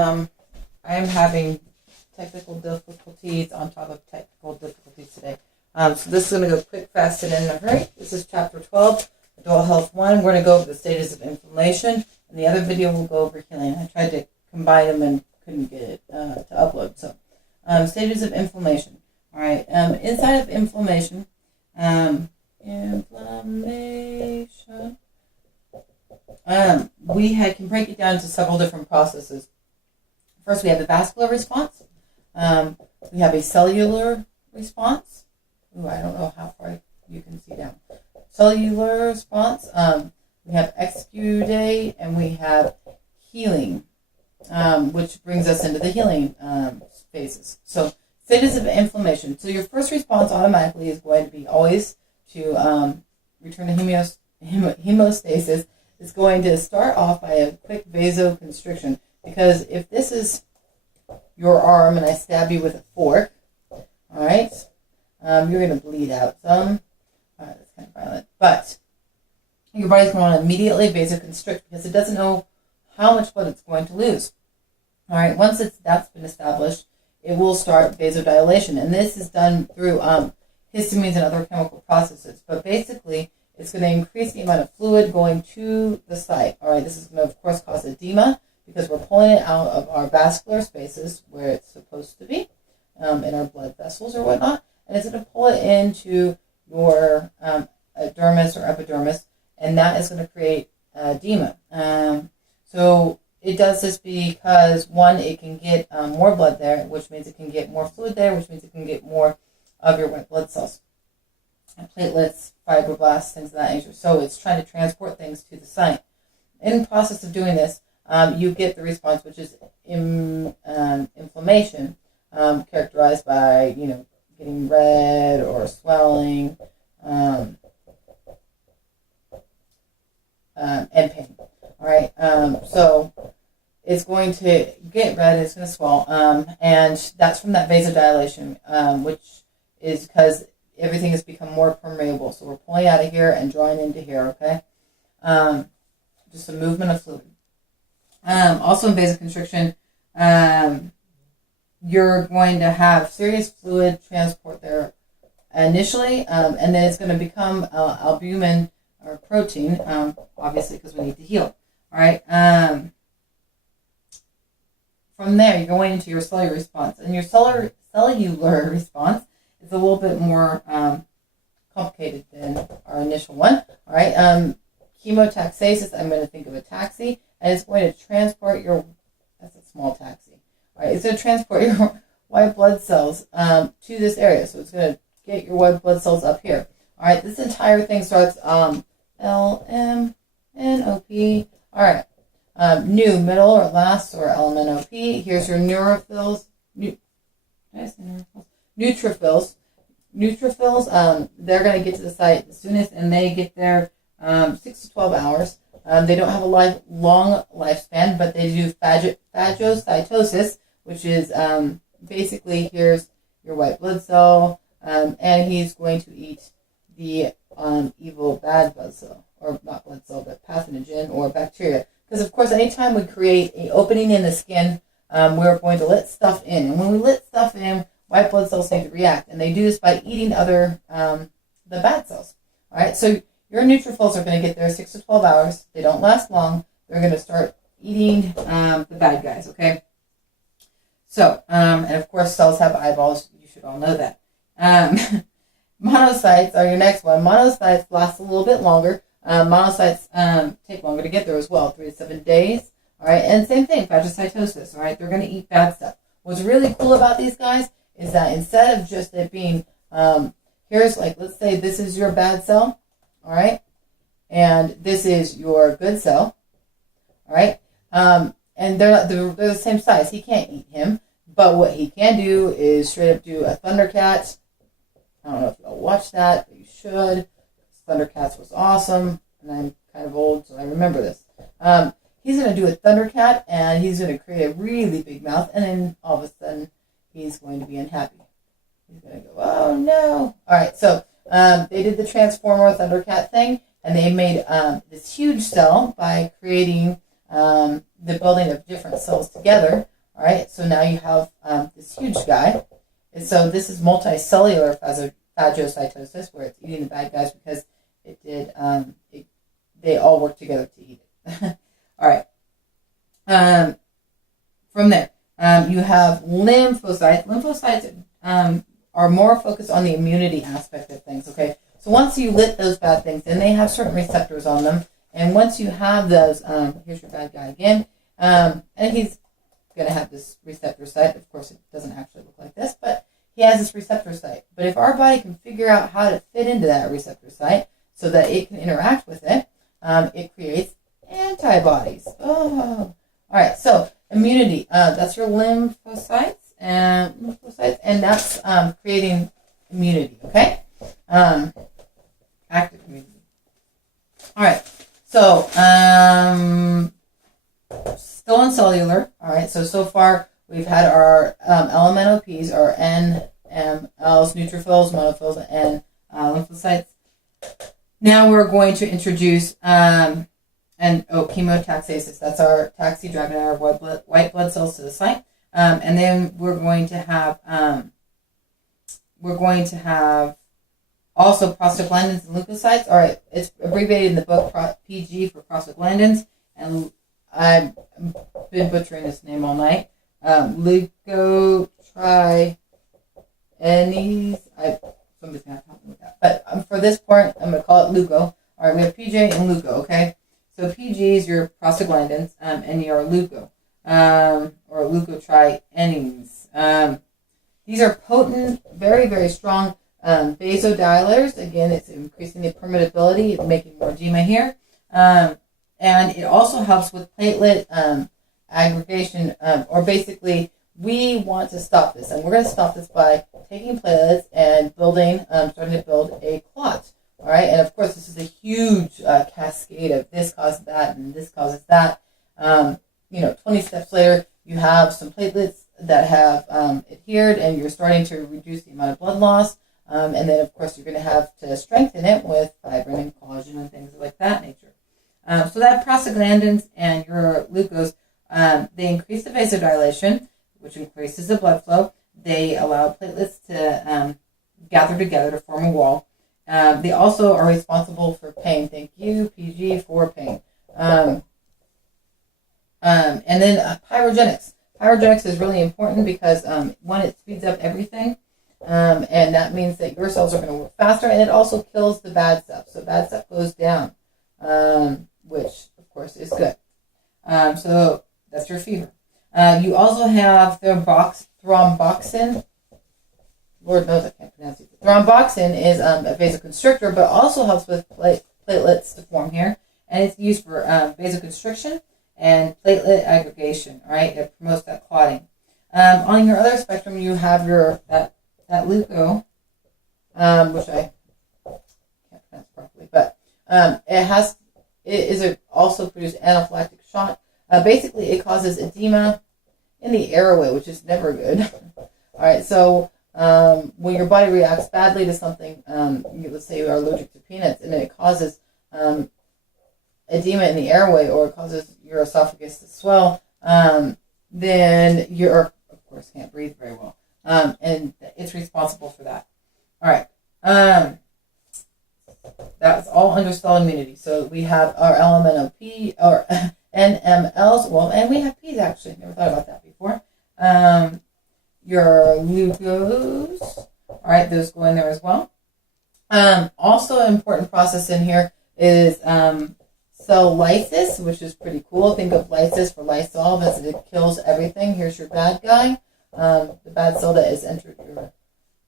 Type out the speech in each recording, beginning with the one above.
I am having technical difficulties on top of technical difficulties today. So this is going to go quick, fast, and in a hurry. This is Chapter 12, Adult Health 1. We're going to go over the stages of inflammation, and the other video will go over healing. I tried to combine them and couldn't get it to upload. So, stages of inflammation. All right. Inside of inflammation, we can break it down into several different processes. First, we have the vascular response. We have a cellular response. Ooh, I don't know how far you can see down. Cellular response. We have exudate, and we have healing, which brings us into the healing phases. So, stages of inflammation. So, your first response automatically is going to be always to return to hemostasis. It's going to start off by a quick vasoconstriction. Because if this is your arm and I stab you with a fork, all right, you're going to bleed out some. All right, that's kind of violent. But your body's going to want to immediately vasoconstrict because it doesn't know how much blood it's going to lose. All right, once that's been established, it will start vasodilation. And this is done through histamines and other chemical processes. But basically, it's going to increase the amount of fluid going to the site. All right, this is going to, of course, cause edema, because we're pulling it out of our vascular spaces where it's supposed to be, in our blood vessels or whatnot, and it's going to pull it into your dermis or epidermis, and that is going to create edema. So it does this because, one, it can get more blood there, which means it can get more fluid there, which means it can get more of your white blood cells, platelets, fibroblasts, things of that nature. So it's trying to transport things to the site. In the process of doing this, you get the response, which is inflammation, characterized by, getting red or swelling, and pain. All right. So it's going to get red, it's going to swell, and that's from that vasodilation, which is because everything has become more permeable. So we're pulling out of here and drawing into here. Okay. Just a movement of fluid. Also in vasoconstriction, you're going to have serious fluid transport there initially, and then it's going to become albumin or protein, obviously because we need to heal. All right. From there, you're going into your cellular response, and your cellular response is a little bit more complicated than our initial one. All right. Chemotaxis, I'm going to think of a taxi. And it's going to transport that's a small taxi. All right, it's going to transport your white blood cells to this area. So it's going to get your white blood cells up here. All right, this entire thing starts LMNOP. All right, new, middle, or last, or LMNOP. Here's your neutrophils. Neutrophils. Neutrophils, they're going to get to the site the soonest, and they get there 6 to 12 hours. They don't have a long lifespan, but they do phagocytosis, which is basically, here's your white blood cell, and he's going to eat the evil bad blood cell, or not blood cell, but pathogen or bacteria. Because, of course, anytime we create an opening in the skin, we're going to let stuff in. And when we let stuff in, white blood cells need to react, and they do this by eating the bad cells. All right, so your neutrophils are going to get there 6 to 12 hours. They don't last long. They're going to start eating the bad guys, okay? So, and of course, cells have eyeballs. You should all know that. Monocytes are your next one. Monocytes last a little bit longer. Monocytes take longer to get there as well, 3 to 7 days. All right, and same thing, phagocytosis, all right? They're going to eat bad stuff. What's really cool about these guys is that instead of just it being, here's like, let's say this is your bad cell, all right, and this is your good cell, all right, and they're the same size. He can't eat him, but what he can do is straight up do a Thundercat. I don't know if y'all watched that, but you should. Thundercats was awesome, and I'm kind of old, so I remember this. He's going to do a Thundercat, and he's going to create a really big mouth, and then all of a sudden, he's going to be unhappy. He's going to go, oh no. All right, so they did the Transformer Thundercat thing, and they made this huge cell by creating the building of different cells together. All right, so now you have this huge guy. And so this is multicellular phagocytosis, where it's eating the bad guys because it did. They all work together to eat it. All right. From there, you have lymphocytes. Lymphocytes are more focused on the immunity aspect of things. Okay, so once you let those bad things in, they have certain receptors on them, and once you have those, here's your bad guy again, and he's going to have this receptor site. Of course, it doesn't actually look like this, but he has this receptor site. But if our body can figure out how to fit into that receptor site so that it can interact with it, it creates antibodies. Oh, all right. So immunity. That's your lymphocytes, and that's creating immunity. Okay. Active immunity. All right. So still on cellular. All right. So far we've had our elemental Ps, our NMLs, neutrophils, monophils, and lymphocytes. Now we're going to introduce chemotaxasis. That's our taxi driving our white blood cells to the site, and then we're going to have also prostaglandins and leukocytes. All right, it's abbreviated in the book PG for prostaglandins, and I've been butchering this name all night. Leukotrienes. Somebody's gonna have to help me with that. But for this part, I'm gonna call it leuko. All right, we have PJ and leuko. Okay, so PG is your prostaglandins, and your leuko, or leukotrienes. These are potent, very, very strong vasodilators. Again, it's increasing the permeability, making more edema here, and it also helps with platelet aggregation, or basically, we want to stop this, and we're going to stop this by taking platelets and starting to build a clot. All right, and of course, this is a huge cascade of this causes that, and this causes that. 20 steps later, you have some platelets that have adhered, and you're starting to reduce the amount of blood loss. And then, of course, you're going to have to strengthen it with fibrin and collagen and things like that nature. So that prostaglandins and your leukos, they increase the vasodilation, which increases the blood flow. They allow platelets to gather together to form a wall. They also are responsible for pain. Thank you, PG, for pain. And then pyrogenics. Pyrogenics is really important because, one, it speeds up everything. And that means that your cells are going to work faster, and it also kills the bad stuff. So bad stuff goes down, which, of course, is good. So that's your fever. You also have thromboxane. Lord knows I can't pronounce it. Thromboxane is a vasoconstrictor, but also helps with platelets to form here. And it's used for vasoconstriction and platelet aggregation. All right, it promotes that clotting. On your other spectrum, you have that leuko, which I can't pronounce properly, but it also produces anaphylactic shock. Basically, it causes edema in the airway, which is never good. All right, so when your body reacts badly to something, let's say you are allergic to peanuts, and it causes edema in the airway, or it causes your esophagus to swell, then you're, of course, can't breathe very well. And it's responsible for that. All right. That's all under cell immunity. So we have our elemental P, or NMLs. Well, and we have P's, actually. Never thought about that before. Your leukos. All right, those go in there as well. Also an important process in here is cell lysis, which is pretty cool. Think of lysis for Lysol, as it kills everything. Here's your bad guy. The bad cell that has entered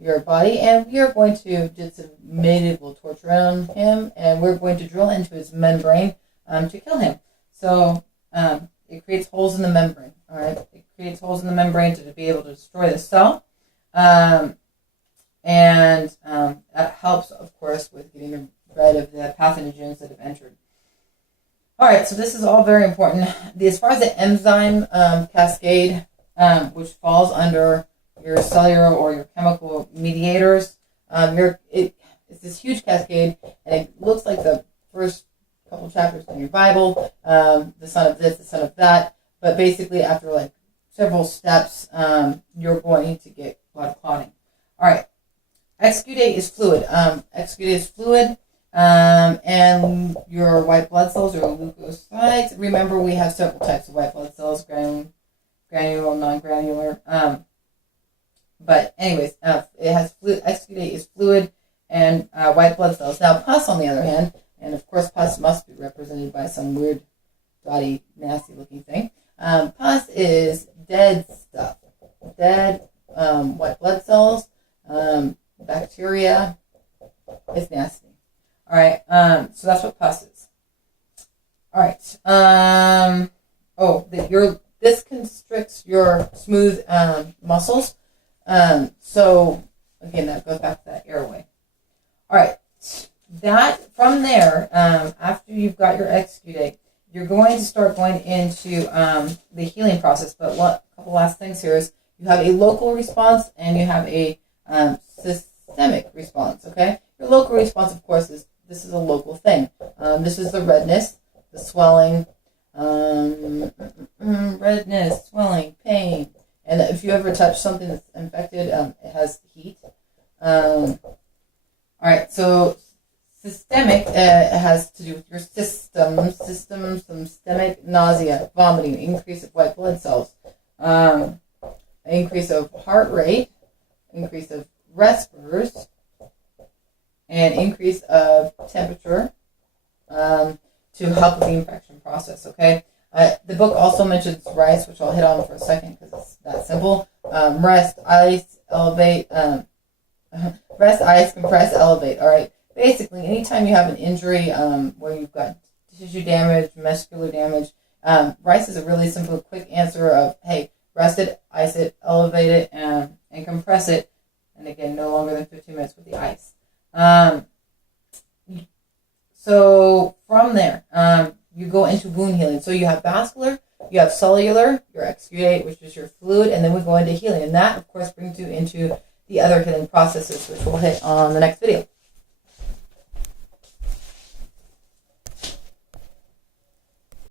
your body, and we are going to do some medieval torture on him, and we're going to drill into his membrane to kill him. So it creates holes in the membrane. All right, it creates holes in the membrane to be able to destroy the cell, and that helps, of course, with getting rid of the pathogens that have entered. All right, so this is all very important. As far as the enzyme cascade, which falls under your cellular or your chemical mediators, it's this huge cascade, and it looks like the first couple chapters in your Bible, the son of this, the son of that. But basically, after like several steps, you're going to get blood clotting. All right. Exudate is fluid. Exudate is fluid. And your white blood cells or leukocytes. Remember, we have several types of white blood cells: granular, non-granular. But anyways, it has exudate is fluid and white blood cells. Now, pus, on the other hand, and of course, pus must be represented by some weird, dotty, nasty-looking thing. Pus is dead stuff, dead white blood cells, bacteria. It's nasty. All right, so that's what pus is. All right. This constricts your smooth muscles. So again, that goes back to that airway. All right. That from there, after you've got your exudate, you're going to start going into the healing process. But a couple last things here is you have a local response and you have a systemic response. Okay. Your local response, of course, is this is a local thing. This is the redness, the swelling, redness, swelling, pain. And if you ever touch something that's infected, it has heat. All right, so systemic has to do with your system, some systemic nausea, vomiting, increase of white blood cells, increase of heart rate, increase of respirators, and increase of temperature to help with the infection process, okay? The book also mentions rice, which I'll hit on for a second because it's that simple. Rest, ice, elevate, rest, ice, compress, elevate, all right? Basically, anytime you have an injury where you've got tissue damage, muscular damage, rice is a really simple, quick answer of, hey, rest it, ice it, elevate it, and compress it. And again, no longer than 15 minutes with the ice. So from there, you go into wound healing. So you have vascular, you have cellular, your exudate, which is your fluid, and then we go into healing. And that, of course, brings you into the other healing processes, which we'll hit on the next video.